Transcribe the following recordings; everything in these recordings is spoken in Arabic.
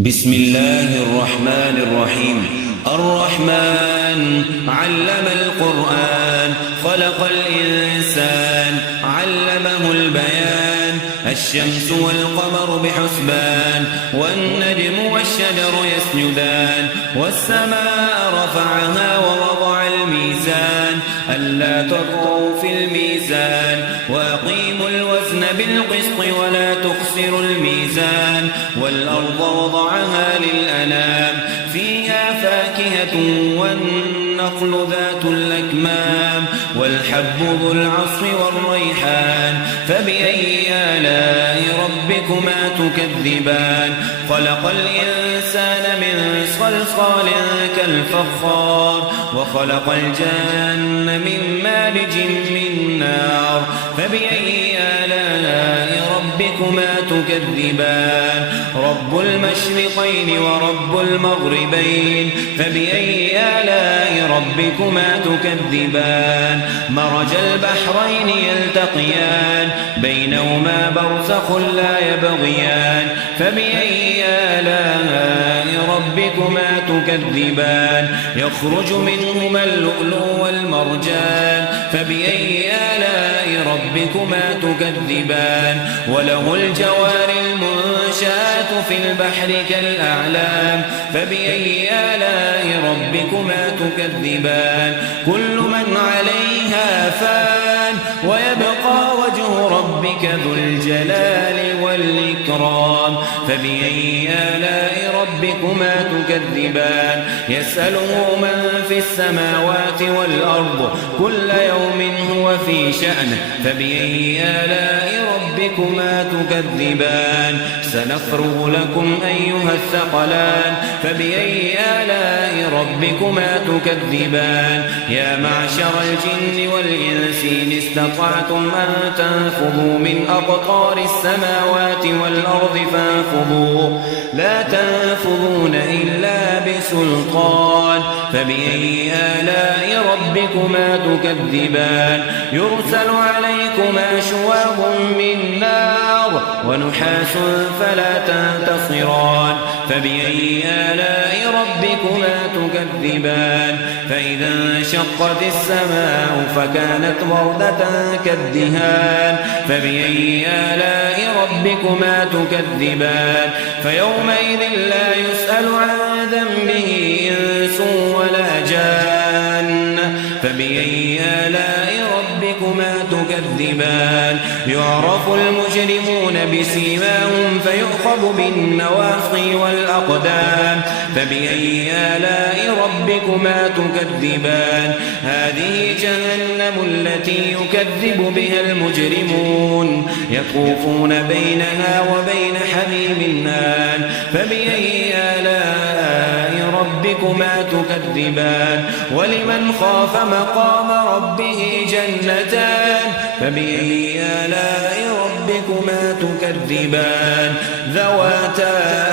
بسم الله الرحمن الرحيم. الرحمن علم القرآن، خلق الإنسان، علمه البيان. الشمس والقمر بحسبان، والنجم والشجر يسجدان. والسماء رفعها ووضع الميزان، ألا تطغوا في الميزان، وأقيموا الوزن بالقسط ولا تخسروا الميزان. والأرض وضعها للأنام، فيها فاكهة والنخل ذات الأكمام، والحب ذو العصف والريحان. فبأي آلاء ربكما تكذبان؟ خلق الإنسان من صلصال كالفخار، وخلق الجن من مارج من نار. فبأي آلاء ربكما تكذبان؟ رب المشرقين ورب المغربين. فبأي آلاء ربكما تكذبان؟ مرج البحرين يلتقيان، بينهما برزخ لا يبغيان. فبأي آلاء ربكما تكذبان؟ يخرج منهما اللؤلؤ والمرجان. فبأي آلاء ربكما تكذبان؟ وله الجوار المنشآت في البحر كالأعلام. فبأي آلاء ربكما تكذبان؟ كل من عليها فان، ويبقى وجه ربك ذو الجلال والإكرام. فبأي آلاء ربكما تكذبان؟ يسأله من في السماوات والأرض، كل يوم هو في شأن. فبأي آلاء ربكما تكذبان؟ سنفرغ لكم أيها الثقلان. فبأي آلاء ربكما تكذبان؟ يا معشر الجن والإنس إن استطعتم أن تنفذوا من أقطار السماوات والأرض فانفذوا، لا تنفذون إلا بسلطان. فبأي آلاء ربكما تكذبان؟ يرسل عليكما شواظ من نار، ونحاس فلا تنتصران. فبأي آلاء ربكما تكذبان؟ فإذا انشقت السماء فكانت وردة كالدهان. فبأي آلاء ربكما تكذبان؟ فيومئذ لا يسأل عن ذنبه إنس ولا جان. فبأي آلاء ربكما تكذبان؟ يعرف المجرمون بسيماهم فيؤخذ بالنواصي والأقدام. فبأي آلاء ربكما تكذبان؟ هذه جهنم التي يكذب بها المجرمون، يطوفون بينها وبين حميم آن. فبأي آلاء ربكما تكذبان؟ ولمن خاف مقام ربه جنتان. فبأي آلاء ربكما تكذبان؟ ذواتا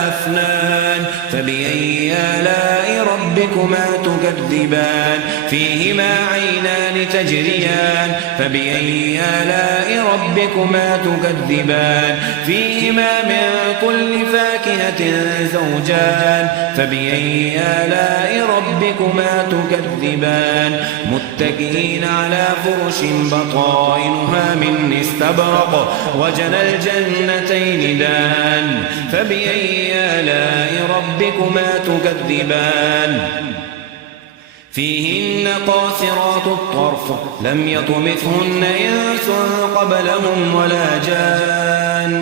أفنان. فبأي آلاء ربكما تكذبان؟ فيهما عينان تجريان. فبأي آلاء ربكما تكذبان؟ فيهما من كل فاكهة زوجان. فبأي آلاء ربكما تكذبان؟ متكئين على فرش بطائنها من استبرق، وجنى الجنتين دان. فبأي آلاء ربكما تكذبان؟ فيهن قاصرات الطرف، لم يطمثهن إنس قبلهم ولا جان.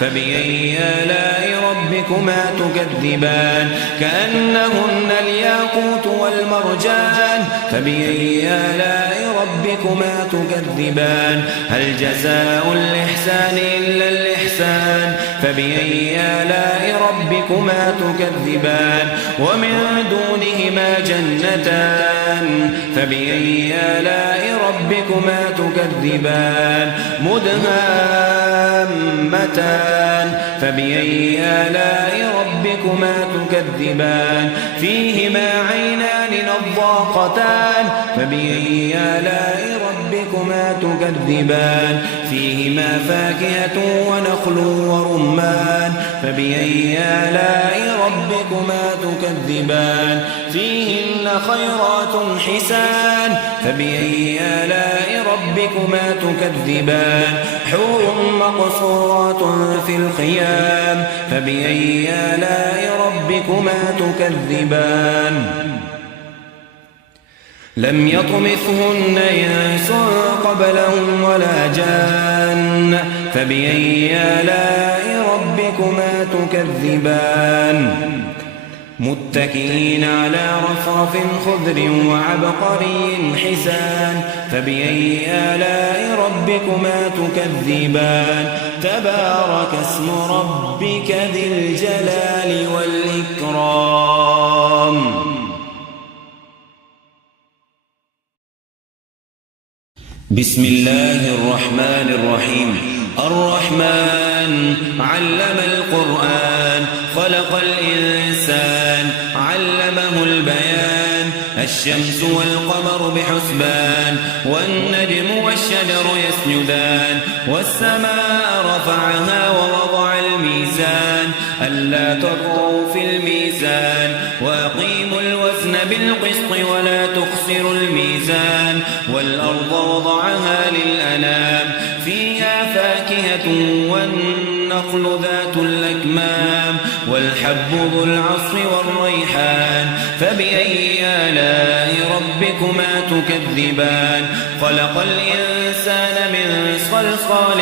فبأي آلاء ربكما تكذبان؟ كأنهن الياقوت والمرجان. فبأي آلاء ربكما تكذبان؟ هل جزاء الإحسان إلا الإحسان؟ فبأي آلاء ربكما تكذبان؟ ومن دونهما جنتان. فبأي آلاء ربكما تكذبان؟ مدهامتان. فبأي آلاء ربكما تكذبان؟ فيهما عينان نضاقتان. فبأي آلاء ربكما تكذبان؟ فيهما فاكهة ونخل ورمان. فبأي آلاء ربكما تكذبان فيهن خيرات حسان فبأي آلاء ربكما تكذبان حور مقصورات في الخيام فبأي آلاء ربكما تكذبان لم يطمثهن إنس قبلهم ولا جان فبأي آلاء ربكما تكذبان متكئين على رفرف خضر وعبقري حسان فبأي آلاء ربكما تكذبان تبارك اسم ربك ذي الجلال والإكرام بسم الله الرحمن الرحيم الرحمن علم القرآن خلق الإنسان علمه البيان الشمس والقمر بحسبان والنجم والشجر يسجدان والسماء رفعها ووضع الميزان ألا تطغوا في الميزان وأقيموا الوزن بالقسط ولا تخسروا الميزان والأرض وضعها للأنام فيها فاكهة والنخل ذات الأكمام والحب ذو العصف والريحان فبأي آلاء ربكما تكذبان خلق الإنسان من صلصال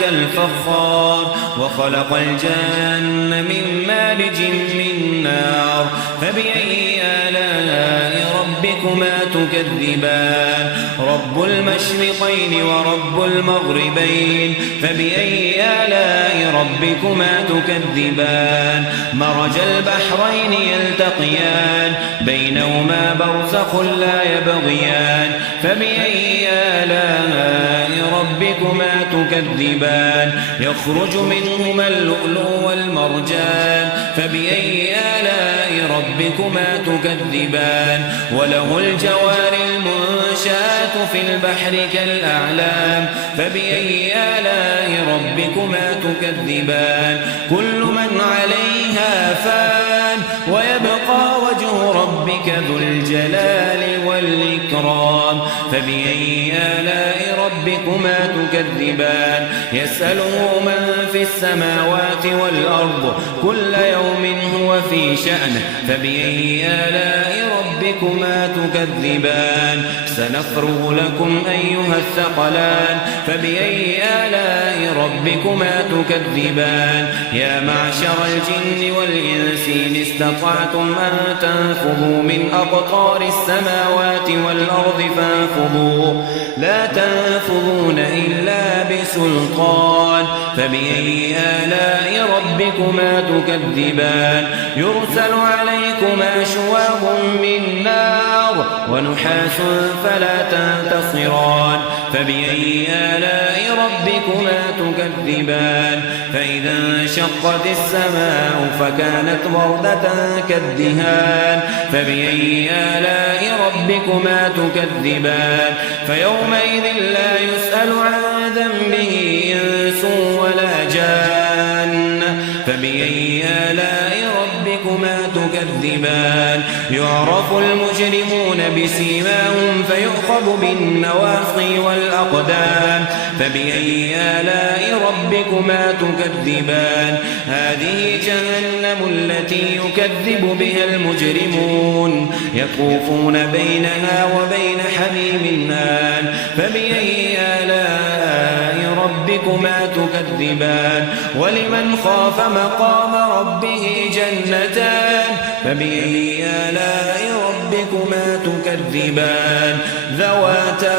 كالفخار وخلق الجن من مارج من نار فبأي آلاء ربكما تكذبان رب المشرقين ورب المغربين فبأي آلاء ربكما تكذبان مرج البحرين يلتقيان بينهما برزخ لا يبغيان فبأي آلاء ربكما تكذبان يخرج منهما اللؤلؤ والمرجان فبأي آلاء ربكما تكذبان وله الجوار المنشآت في البحر كالأعلام فبأي آلاء ربكما تكذبان كل من عليها فان ويبقى وجه ربك ذو الجلال والإكرام فبأي آلاء ربكما تكذبان يسأله من في السماوات والأرض كل يوم هو في شأن فبأي آلاء ربكما تكذبان سنفرغ لكم أيها الثقلان فبأي آلاء ربكما تكذبان يا معشر الجن والإنس إن استطعتم أن تنفذوا من أقطار السماوات والأرض فانفذوا لا تنفذون إلا بسلطان فبأي آلاء ربكما تكذبان يرسل عليكما شواظ من نار ونحاس فلا تنتصران فبأي آلاء ربكما تكذبان فإذا انشقت السماء فكانت وردة كالدهان فبأي آلاء ربكما تكذبان فيومئذ لا يسأل عن ذنبه إنس ولا جان فبأي آلاء ربكما تكذبان يعرف المجرمون بسيماهم فيؤخذ بالنواصي والأقدام فبأي آلاء ربكما تكذبان هذه جهنم التي يكذب بها المجرمون يطوفون بينها وبين حميم آن فبأي آلاء ربكما تكذبان ولمن خاف مقام ربه جنتان فبأي آلاء ربكما تكذبان ذواتا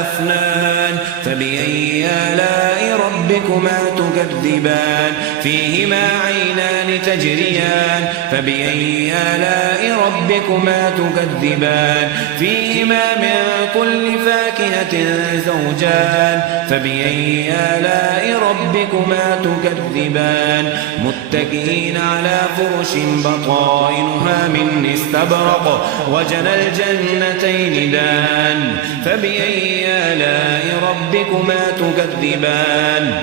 أفنان فبأي آلاء ربكما تكذبان فيهما عينان تجريان فبأي آلاء ربكما تكذبان فيهما من كل فاكهة زوجان فبأي آلاء ربكما تكذبان متكئين على فرش بطائنها من استبرق وجنى الجنتين دان فبأي آلاء ربكما تكذبان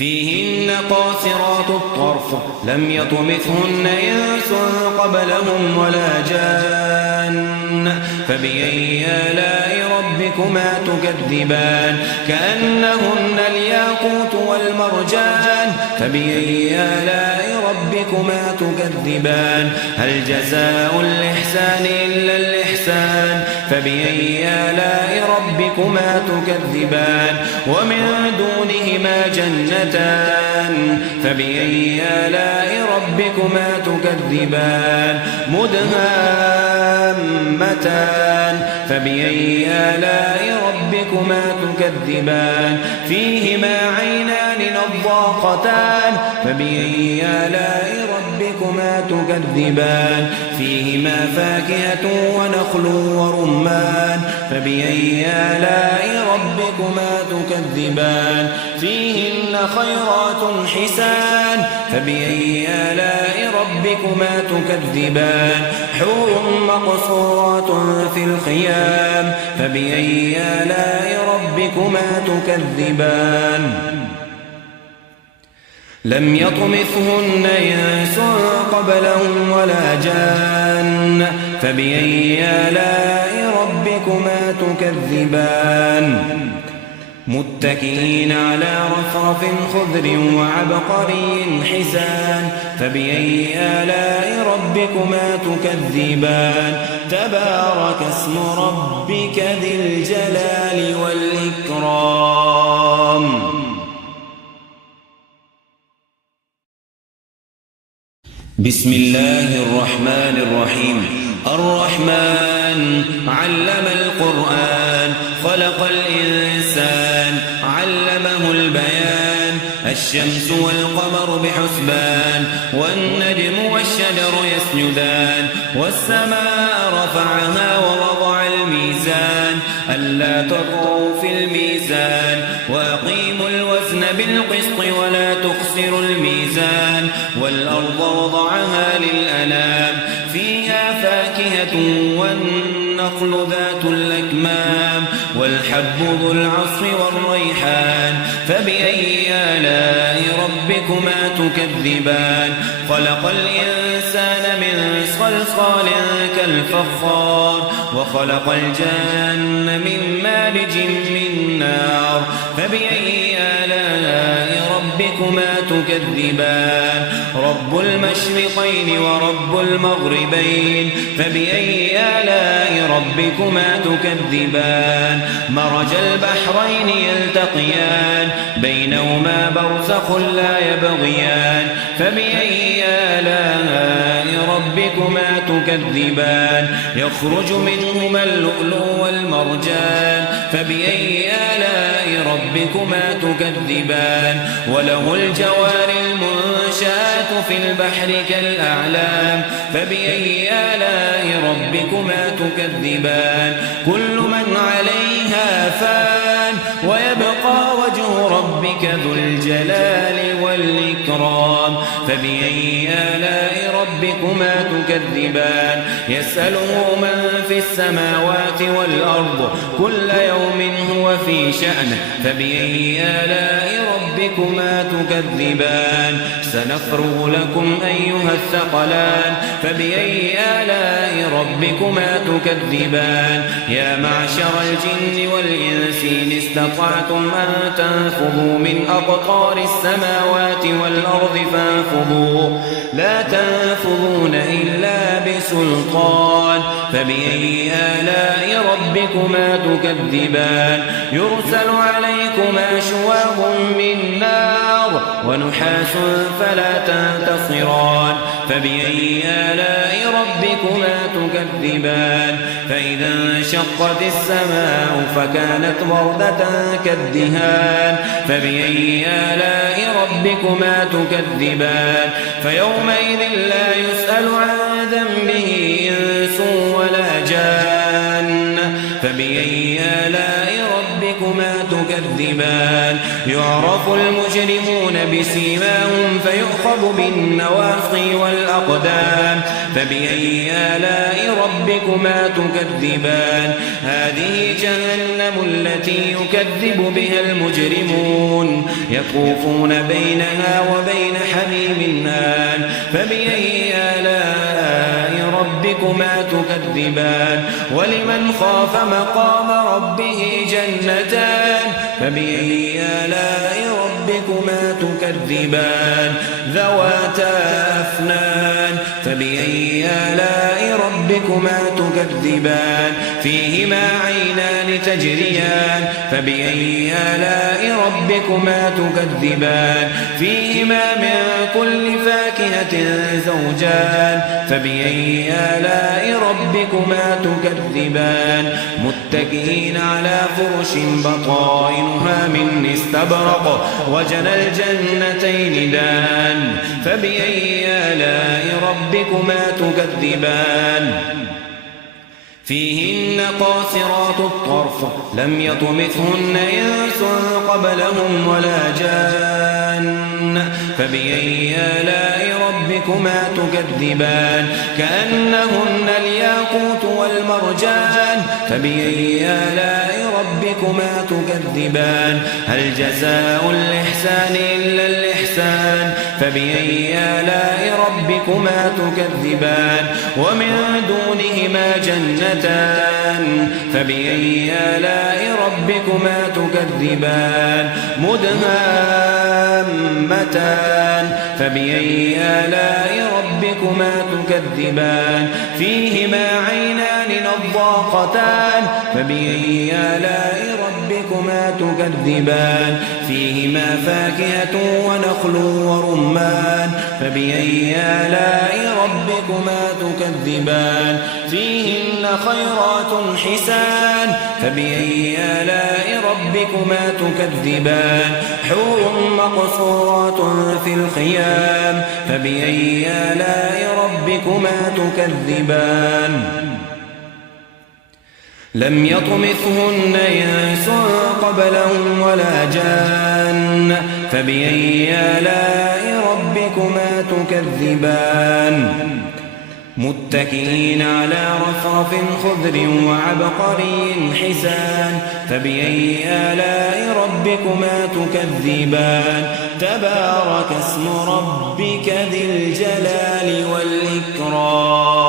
فيهن قاصرات الطرف لم يطمثهن إنس قبلهم ولا جان فبأي آلاء ربكما تكذبان كأنهن الياقوت والمرجان فبأي آلاء ربكما تكذبان هل جزاء الإحسان إلا الإحسان فبأي آلاء ربكما تكذبان ومن دونهما جنتان فبأي آلاء ربكما تكذبان مدهامتان فبأي آلاء ربكما تكذبان فيهما عينان نضاختان فبأي آلاء ربكما تكذبان فيهما فاكهة ونخل ورمان فبأي آلاء ربكما تكذبان فيهن خيرات حسان فبأي آلاء ربكما تكذبان حور مقصورات في الخيام فبأي آلاء ربكما تكذبان لم يطمثهن إنس قبلهم ولا جان فبأي آلاء ربكما تكذبان متكئين على رفرف خضر وعبقري حسان فبأي آلاء ربكما تكذبان تبارك اسم ربك ذي الجلال والإكرام بسم الله الرحمن الرحيم الرحمن علم القرآن خلق الإنسان علمه البيان الشمس والقمر بحسبان والنجم والشجر يسجدان والسماء رفعها ووضع الميزان ألا تطغوا في الميزان وأقيموا الوزن بالقسط ولا تخسروا الميزان والأرض وضعها للأنام فيها فاكهة والنخل ذات الأكمام والحب ذو العصف والريحان فبأي آلاء ربكما تكذبان خلق الإنسان من صلصال كالفخار وخلق الجن من مارج من نار فبأي آلاء ربكما تكذبان رب المشرقين ورب المغربين فبأي آلاء ربكما تكذبان مرج البحرين يلتقيان بينهما برزخ لا يبغيان فبأي آلاء ربكما تكذبان يخرج منهما اللؤلؤ والمرجان فبأي آلاء ربكما تكذبان وله الجوار المنشآت في البحر كالأعلام فبأي آلاء ربكما تكذبان كل من عليها فان ويبقى وجه ربك ذو الجلال والإكرام فبأي آلاء ربكما تكذبان يسأله من في السماوات والأرض كل يوم هو في شأن فبأي آلاء ربكما تكذبان سنفرغ لكم أيها الثقلان فبأي آلاء ربكما تكذبان يا معشر الجن والإنس إن استطعتم أن تنفذوا من أقطار السماوات والأرض فانفذوا لا تنفذون إلا بسلطان فبأي آلاء ربكما تكذبان يرسل عليكما شواظ من نار ونحاس فلا تنتصران فبأي آلاء ربكما تكذبان فإذا انشقت السماء فكانت وردة كالدهان فبأي آلاء ربكما تكذبان فيومئذ لا يسأل عن ذنبه إنس ولا جان فبأي آلاء ربكما تكذبان تكذبان يعرف المجرمون بسيماهم فيؤخذ بالنواصي والأقدام فبأي آلاء ربكما تكذبان هذه جهنم التي يكذب بها المجرمون يطوفون بينها وبين حميم آن فبأي آلاء ربكما تكذبان ولمن خاف مقام ربه جنتان فبأي آلاء ربكما تكذبان ذواتا أفنان فبأي آلاء ربكما تكذبان فيهما عينان تجريان فبأي آلاء ربكما تكذبان فيهما من كل فاكهة زوجان فبأي آلاء ربكما تكذبان متكئين على فرش بطائنها من استبرق وجنى الجنتين دان فبأي آلاء ربكما تكذبان فيهن قاصرات الطرف لم يطمثهن إنس قبلهم ولا جان فبأي آلاء ربكما تكذبان كأنهن الياقوت والمرجان فبأي آلاء ربكما تكذبان هل جزاء الإحسان إلا الإحسان فبأي آلاء ربكما تكذبان ومن دونهما جنتان فبأي آلاء ربكما تكذبان مدهامتان فبأي آلاء ربكما تكذبان فيهما عينان نضاختان فبأي آلاء ربكما تكذبان فيهما فاكهة ونخل ورمان فبأي آلاء ربكما تكذبان فيهن خيرات حسان فبأي آلاء ربكما تكذبان حور مقصورات في الخيام فبأي آلاء ربكما تكذبان لم يطمثهن إنس قبلهم ولا جان فبأي آلاء ربكما تكذبان متكئين على رفرف خضر وعبقري حسان فبأي آلاء ربكما تكذبان تبارك اسم ربك ذي الجلال والإكرام